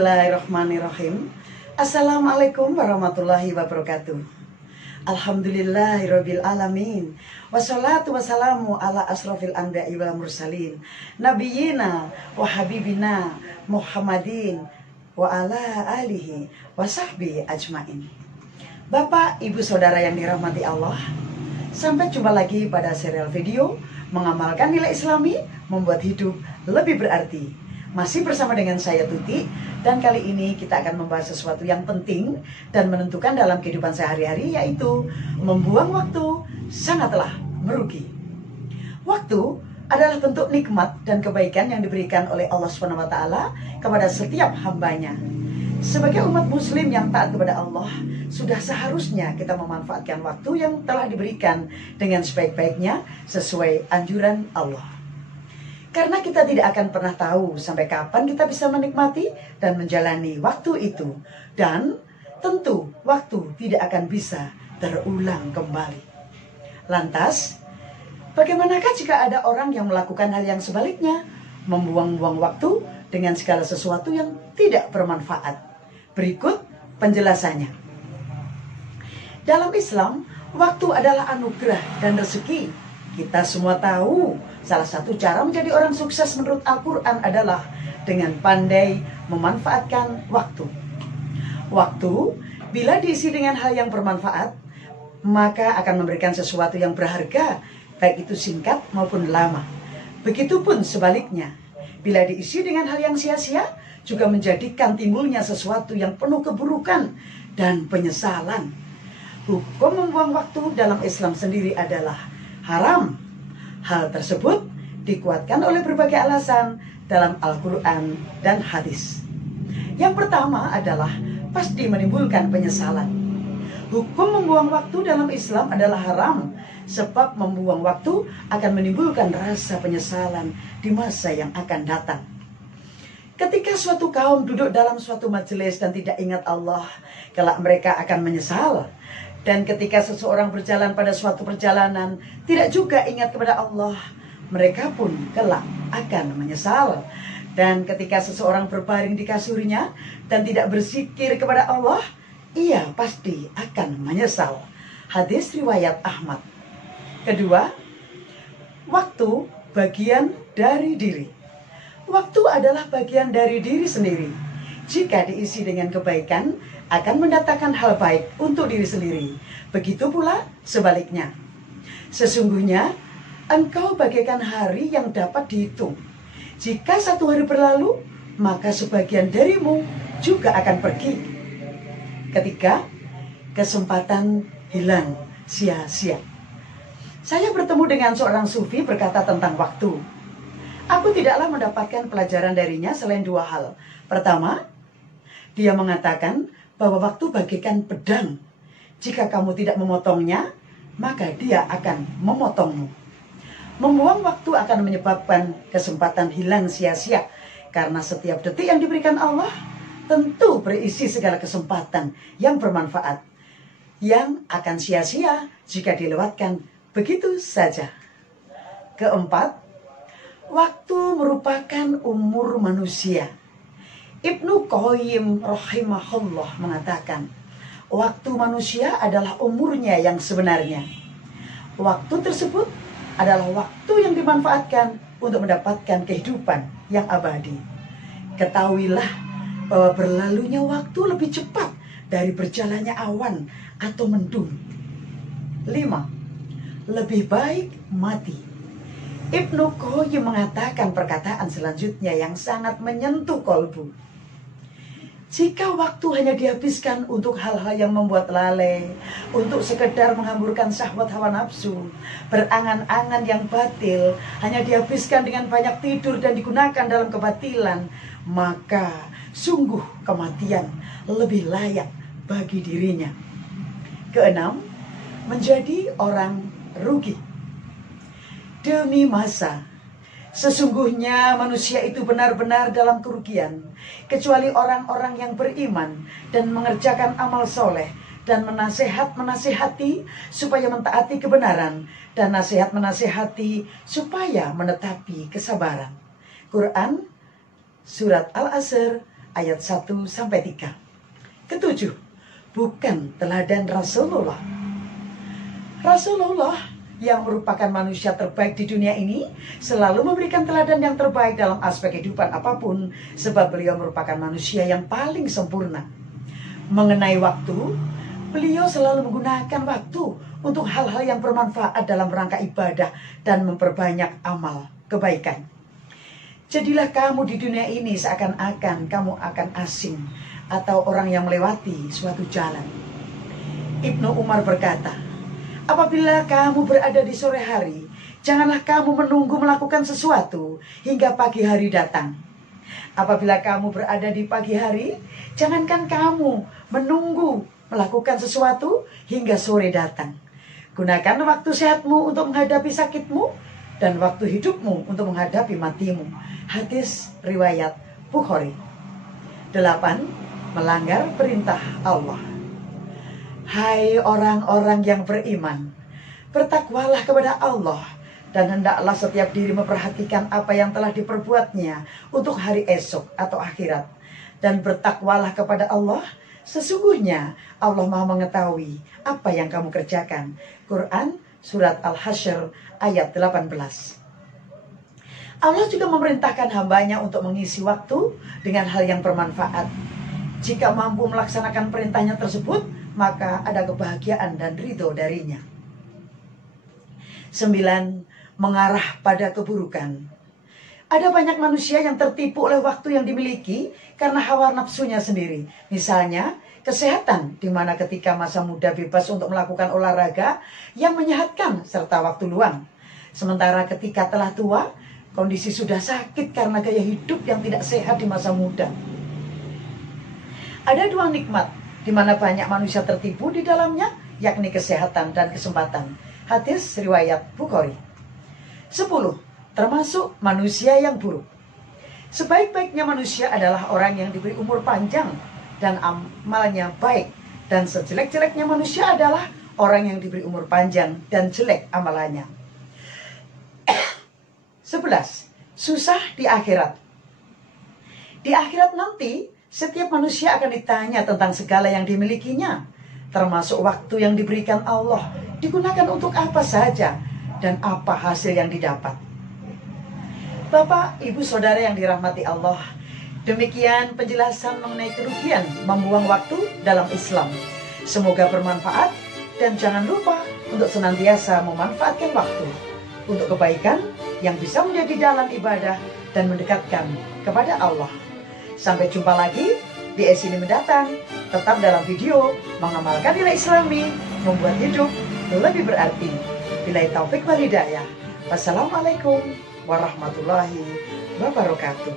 Bismillahirrahmanirrahim. Assalamualaikum warahmatullahi wabarakatuh. Alhamdulillahirabbil alamin. Wassalatu wassalamu ala asrofil anbiya'i wal mursalin. Nabiyina wa habibina Muhammadin wa ala alihi wa sahbihi ajmain. Bapak, Ibu, Saudara yang dirahmati Allah, sampai jumpa lagi pada serial video mengamalkan nilai Islami membuat hidup lebih berarti. Masih bersama dengan saya Tuti, dan kali ini kita akan membahas sesuatu yang penting dan menentukan dalam kehidupan sehari-hari, yaitu membuang waktu sangatlah merugi. Waktu adalah bentuk nikmat dan kebaikan yang diberikan oleh Allah SWT kepada setiap hambanya. Sebagai umat muslim yang taat kepada Allah, sudah seharusnya kita memanfaatkan waktu yang telah diberikan dengan sebaik-baiknya sesuai anjuran Allah. Karena kita tidak akan pernah tahu sampai kapan kita bisa menikmati dan menjalani waktu itu. Dan tentu waktu tidak akan bisa terulang kembali. Lantas, bagaimanakah jika ada orang yang melakukan hal yang sebaliknya? Membuang-buang waktu dengan segala sesuatu yang tidak bermanfaat. Berikut penjelasannya. Dalam Islam, waktu adalah anugerah dan rezeki. Kita semua tahu salah satu cara menjadi orang sukses menurut Al-Quran adalah dengan pandai memanfaatkan waktu. Waktu, bila diisi dengan hal yang bermanfaat, maka akan memberikan sesuatu yang berharga, baik itu singkat maupun lama. Begitupun sebaliknya, bila diisi dengan hal yang sia-sia, juga menjadikan timbulnya sesuatu yang penuh keburukan dan penyesalan. Hukum membuang waktu dalam Islam sendiri adalah haram. Hal tersebut dikuatkan oleh berbagai alasan dalam Al-Quran dan hadis. Yang pertama adalah pasti menimbulkan penyesalan. Hukum membuang waktu dalam Islam adalah haram, sebab membuang waktu akan menimbulkan rasa penyesalan di masa yang akan datang. Ketika suatu kaum duduk dalam suatu majelis dan tidak ingat Allah, kelak mereka akan menyesal. Dan ketika seseorang berjalan pada suatu perjalanan tidak juga ingat kepada Allah, mereka pun kelak akan menyesal. Dan ketika seseorang berbaring di kasurnya dan tidak berzikir kepada Allah, ia pasti akan menyesal. Hadis riwayat Ahmad. Kedua, waktu bagian dari diri. Waktu adalah bagian dari diri sendiri. Jika diisi dengan kebaikan, akan mendatangkan hal baik untuk diri sendiri. Begitu pula sebaliknya. Sesungguhnya, engkau bagaikan hari yang dapat dihitung. Jika satu hari berlalu, maka sebagian darimu juga akan pergi. Ketika kesempatan hilang sia-sia. Saya bertemu dengan seorang sufi berkata tentang waktu. Aku tidaklah mendapatkan pelajaran darinya selain dua hal. Pertama, dia mengatakan bahwa waktu bagaikan pedang. Jika kamu tidak memotongnya, maka dia akan memotongmu. Membuang waktu akan menyebabkan kesempatan hilang sia-sia. Karena setiap detik yang diberikan Allah tentu berisi segala kesempatan yang bermanfaat, yang akan sia-sia jika dilewatkan begitu saja. Keempat, waktu merupakan umur manusia. Ibnu Qayyim rahimahullah mengatakan, waktu manusia adalah umurnya yang sebenarnya. Waktu tersebut adalah waktu yang dimanfaatkan untuk mendapatkan kehidupan yang abadi. Ketahuilah bahwa berlalunya waktu lebih cepat dari berjalannya awan atau mendung. 5. Lebih baik mati. Ibnu Qayyim mengatakan perkataan selanjutnya yang sangat menyentuh kolbu. Jika waktu hanya dihabiskan untuk hal-hal yang membuat lalai, untuk sekedar menghamburkan syahwat hawa nafsu, berangan-angan yang batil, hanya dihabiskan dengan banyak tidur dan digunakan dalam kebatilan, maka sungguh kematian lebih layak bagi dirinya. Keenam, menjadi orang rugi. Demi masa, sesungguhnya manusia itu benar-benar dalam kerugian, kecuali orang-orang yang beriman dan mengerjakan amal soleh dan menasehati supaya mentaati kebenaran, dan nasihat menasehati supaya menetapi kesabaran. Quran Surat Al-Asr ayat 1-3. Ketujuh, bukan teladan Rasulullah. Rasulullah yang merupakan manusia terbaik di dunia ini selalu memberikan teladan yang terbaik dalam aspek kehidupan apapun, sebab beliau merupakan manusia yang paling sempurna. Mengenai waktu, beliau selalu menggunakan waktu untuk hal-hal yang bermanfaat dalam rangka ibadah dan memperbanyak amal kebaikan. Jadilah kamu di dunia ini seakan-akan kamu akan asing atau orang yang melewati suatu jalan. Ibnu Umar berkata, apabila kamu berada di sore hari, janganlah kamu menunggu melakukan sesuatu hingga pagi hari datang. Apabila kamu berada di pagi hari, jangankan kamu menunggu melakukan sesuatu hingga sore datang. Gunakan waktu sehatmu untuk menghadapi sakitmu dan waktu hidupmu untuk menghadapi matimu. Hadis riwayat Bukhari. 8. Melanggar perintah Allah. Hai orang-orang yang beriman, bertakwalah kepada Allah dan hendaklah setiap diri memperhatikan apa yang telah diperbuatnya untuk hari esok atau akhirat. Dan bertakwalah kepada Allah, sesungguhnya Allah Maha mengetahui apa yang kamu kerjakan. Quran Surat Al-Hasyr ayat 18. Allah juga memerintahkan hambanya untuk mengisi waktu dengan hal yang bermanfaat. Jika mampu melaksanakan perintahnya tersebut, maka ada kebahagiaan dan ridho darinya. 9. Mengarah pada keburukan. Ada banyak manusia yang tertipu oleh waktu yang dimiliki karena hawa nafsunya sendiri. Misalnya, kesehatan, di mana ketika masa muda bebas untuk melakukan olahraga yang menyehatkan serta waktu luang. Sementara ketika telah tua, kondisi sudah sakit karena gaya hidup yang tidak sehat di masa muda. Ada dua nikmat di mana banyak manusia tertipu di dalamnya, yakni kesehatan dan kesempatan. Hadis riwayat Bukhari. 10. Termasuk manusia yang buruk. Sebaik-baiknya manusia adalah orang yang diberi umur panjang dan amalnya baik. Dan sejelek-jeleknya manusia adalah orang yang diberi umur panjang dan jelek amalannya. 11. Susah di akhirat. Di akhirat nanti, setiap manusia akan ditanya tentang segala yang dimilikinya, termasuk waktu yang diberikan Allah, digunakan untuk apa saja, dan apa hasil yang didapat. Bapak, Ibu, Saudara yang dirahmati Allah, demikian penjelasan mengenai kerugian membuang waktu dalam Islam. Semoga bermanfaat, dan jangan lupa untuk senantiasa memanfaatkan waktu untuk kebaikan yang bisa menjadi jalan ibadah dan mendekatkan kepada Allah. Sampai jumpa lagi di sini mendatang. Tetap dalam video mengamalkan nilai Islami, membuat hidup lebih berarti. Billahi taufik wal hidayah. Wassalamualaikum warahmatullahi wabarakatuh.